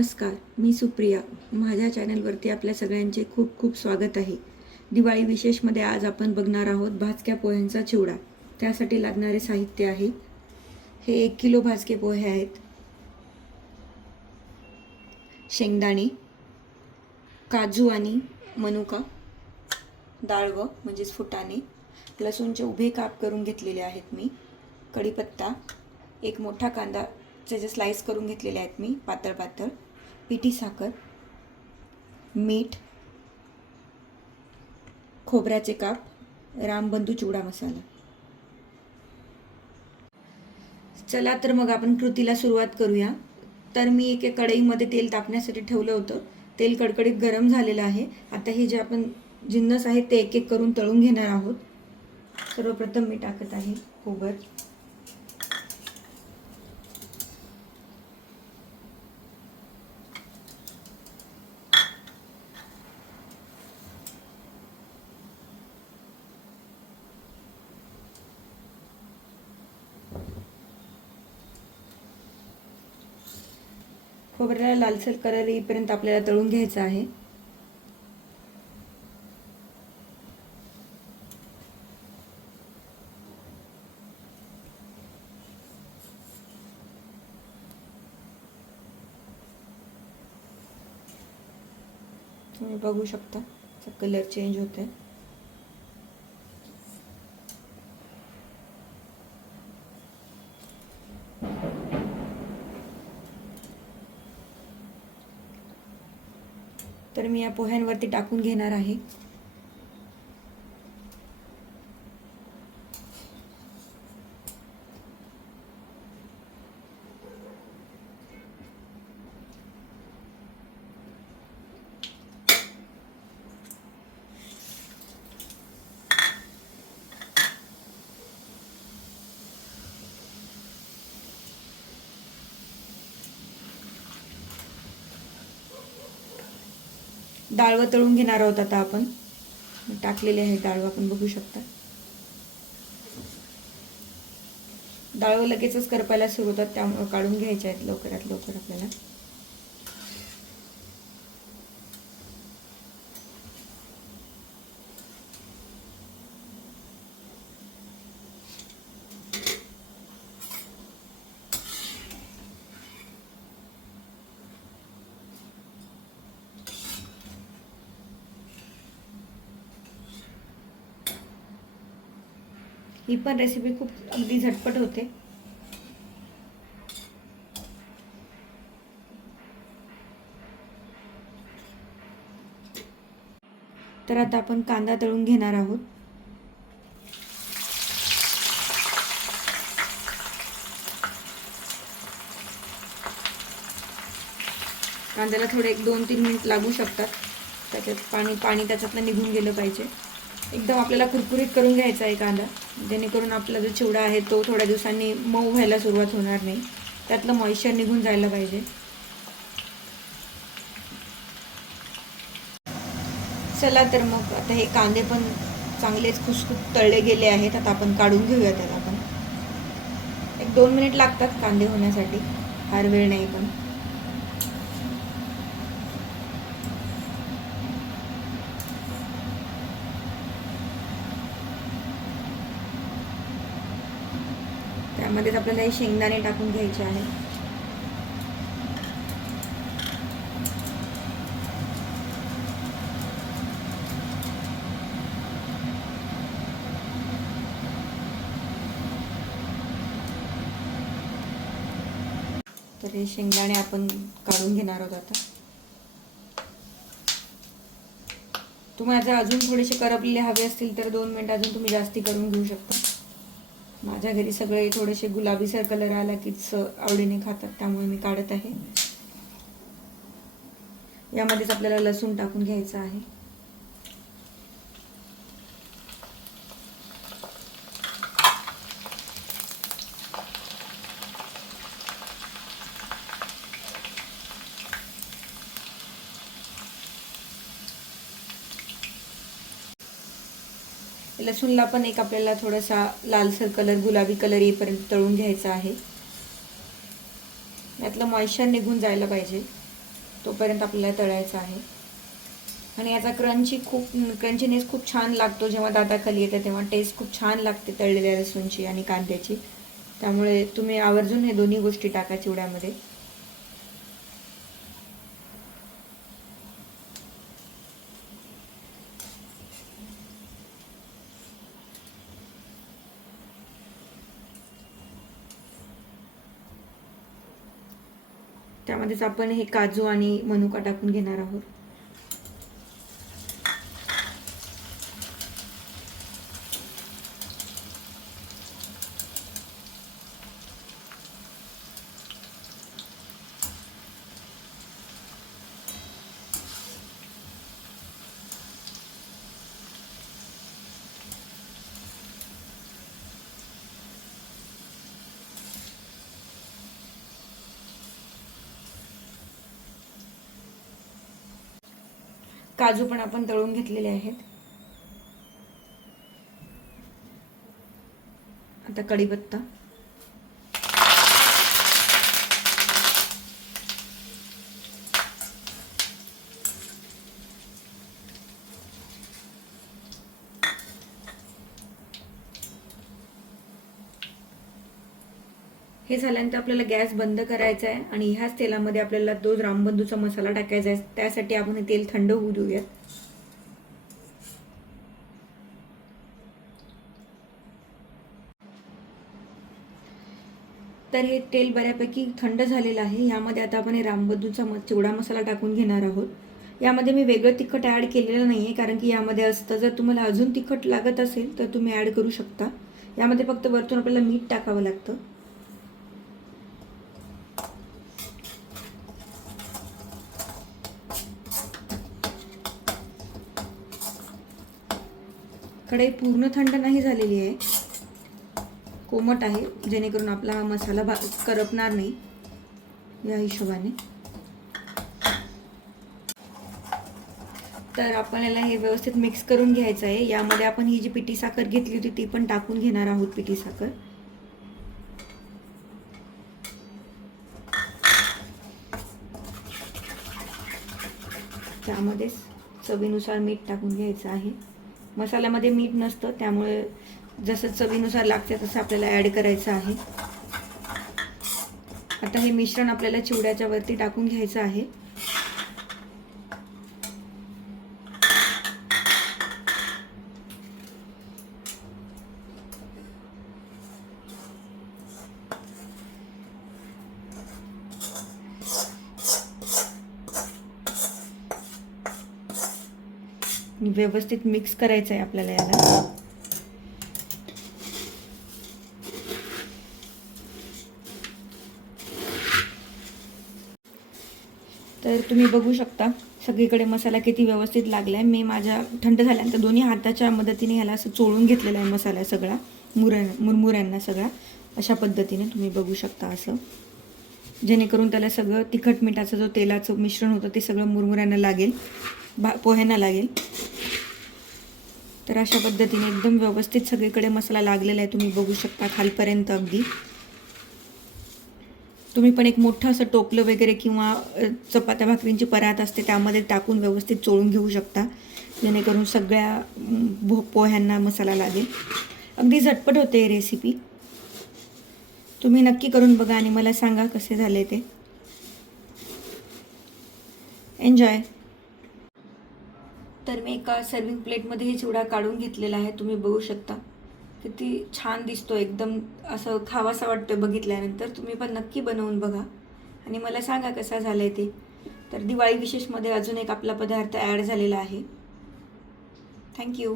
नमस्कार मी सुप्रिया. माझ्या चॅनलवरती आपल्या सगळ्यांचे खूप खूप स्वागत आहे. दिवाळी विशेषमध्ये आज आपण बघणार आहोत भाजक्या पोह्यांचा चिवडा. त्यासाठी लागणारे साहित्य आहे. हे एक किलो भाजके पोहे आहेत. शेंगदाणे काजू आणि मनुका डाळवं म्हणजेच फुटाणे लसूणचे उभे काप करून घेतलेले आहेत मी कढीपत्ता एक मोठा कांदा जे स्लाईस करून घेतलेले आहेत मी पातळ पातळ. पिठी साखर मीठ खोबऱ्याचे काप रामबंधू चिवडा मसाला. चला तर मग आपण कृतीला सुरुवात करूया. तर मी एके कढईमध्ये तेल तापण्यासाठी ठेवलं होतं. तेल कडकडीत गरम झालेलं आहे. आता हे जे आपण जिन्नस आहे ते एक एक करून तळून घेणार आहोत. सर्वप्रथम मी टाकत आहे खोबर. खोबऱ्याला लालसर कलर येईपर्यंत आपल्याला तळून घ्यायचं आहे. तुम्ही बघू शकता कलर चेंज होत आहे तर मी या पोह्यांवरती टाकून घेणार आहे. डाळवं तळून घेणार आहोत आता आपण. टाकलेले आहे डाळवं आपण बघू शकता. डाळवं लगेचच करपायला सुरू होतात त्यामुळं काढून घ्यायचे आहेत लवकरात लवकर आपल्याला. ही पण रेसिपी खूप अगदी झटपट होते. तर आता आपण कांदा तळून घेणार आहोत. कांद्याला थोडे एक दोन तीन मिनिट लागू शकतात. त्याच्यात पाणी पाणी त्याच्यातनं निघून गेलं पाहिजे. एकदम आपल्याला कुरकुरीत करून घ्यायचा आहे कांदा. जेणेकरून आपला जो चिवडा आहे तो थोड्या दिवसांनी मऊ व्हायला सुरुवात होणार नाही. त्यातलं मॉइश्चर निघून जायला पाहिजे. चला तर मग आता हे कांदे पण चांगलेच खुसखुस तळले गेले आहेत. आता आपण काढून घेऊया त्याला आपण एक दोन मिनिट लागतात कांदे होण्यासाठी. फार वेळ नाही पण. त्यामध्येच आपल्याला हे शेंगदाणे टाकून घ्यायचे आहे तर हे शेंगदाणे आपण काढून घेणार आहोत आता. तुम्हाला जर अजून थोडेसे करपलेले हवे असतील तर दोन मिनिट अजून तुम्ही जास्ती करून घेऊ शकता. माझ्या घरी सगळे थोडेसे गुलाबीसर कलर आला कीच आवडीने खातात त्यामुळे मी काढत आहे. यामध्येच आपल्याला लसूण टाकून घ्यायचं आहे. लसूणला पण एक आपल्याला थोडासा लालसर कलर गुलाबी कलर येईपर्यंत तळून घ्यायचा आहे. यातलं मॉइश्चर निघून जायला पाहिजे. तोपर्यंत आपल्याला तळायचं आहे. आणि याचा क्रंची खूप क्रंचीनेस खूप छान लागतो. जेव्हा दाताखाली येते तेव्हा टेस्ट खूप छान लागते तळलेल्या लसूणची आणि कांद्याची. त्यामुळे तुम्ही आवर्जून हे दोन्ही गोष्टी टाका चिवड्यामध्ये. त्यामध्येच आपण हे काजू आणि मनुका टाकून घेणार आहोत. काजू पण आपण तळून घेतलेले आहेत. आता कढीपत्ता. हे झाल्यानंतर आपल्याला गॅस बंद करायचा आहे आणि ह्याच तेलामध्ये आपल्याला तो रामबंधूचा मसाला टाकायचा आहे. त्यासाठी आपण हे तेल थंड होऊ देऊयात. तर हे तेल बऱ्यापैकी थंड झालेलं आहे. यामध्ये आता आपण हे रामबंधूचा म चिवडा मसाला टाकून घेणार आहोत. यामध्ये मी वेगळं तिखट ॲड केलेलं नाही आहे कारण की यामध्ये असतं जर तुम्हाला अजून तिखट लागत असेल तर तुम्ही ॲड करू शकता. यामध्ये फक्त वरतून आपल्याला मीठ टाकावं लागतं. कढई पूर्ण थंड नाही झालेली आहे. कोमट आहे जेणेकरून आपला हा मसाला भा करपणार नाही. या हिशोबाने. तर आपल्याला हे व्यवस्थित मिक्स करून घ्यायचं आहे. यामध्ये आपण ही जी पिठी साखर घेतली होती ती पण टाकून घेणार आहोत पिठी साखर. त्यामध्येच चवीनुसार मीठ टाकून घ्यायचं आहे. मसाल्यामध्ये मीठ नसतं त्यामुळे जसं चवीनुसार लागते तसं आपल्याला ॲड करायचं आहे. आता हे मिश्रण आपल्याला चिवड्याच्या वरती टाकून घ्यायचं आहे. व्यवस्थित मिक्स करायचं आहे आपल्याला याला. तर तुम्ही बघू शकता सगळीकडे मसाला किती व्यवस्थित लागला आहे मी माझ्या थंड झाल्यानंतर दोन्ही हाताच्या मदतीने ह्याला असं चोळून घेतलेला आहे मसाला सगळा मुर मुरमुऱ्यांना सगळा. अशा पद्धतीने तुम्ही बघू शकता असं. जेणेकरून त्याला सगळं तिखट मिठाचं जो तेलाचं मिश्रण होतं ते सगळं मुरमुऱ्यांना लागेल भा पोह्यांना लागेल. तर अशा पद्धतीने एकदम व्यवस्थित सगळीकडे मसाला लागलेला आहे तुम्ही बघू शकता खालपर्यंत अगदी. तुम्ही पण एक मोठं असं टोपलं वगैरे किंवा चपात्या भाकरींची परात असते त्यामध्ये टाकून व्यवस्थित चोळून घेऊ शकता. जेणेकरून सगळ्या भो पोह्यांना मसाला लागेल. अगदी झटपट होते ही रेसिपी तुम्ही नक्की करून बघा आणि मला सांगा कसे झाले ते. एन्जॉय तर मी एका सर्विंग प्लेटमध्ये हे चिवडा काढून घेतलेला आहे. तुम्ही बघू शकता. किती छान दिसतो एकदम असं खावासा वाटतोय बघितल्यानंतर. तुम्ही पण नक्की बनवून बघा. आणि मला सांगा कसा झाला आहे ते. तर दिवाळी विशेषमध्ये अजून एक आपला पदार्थ ॲड झालेला आहे. थँक्यू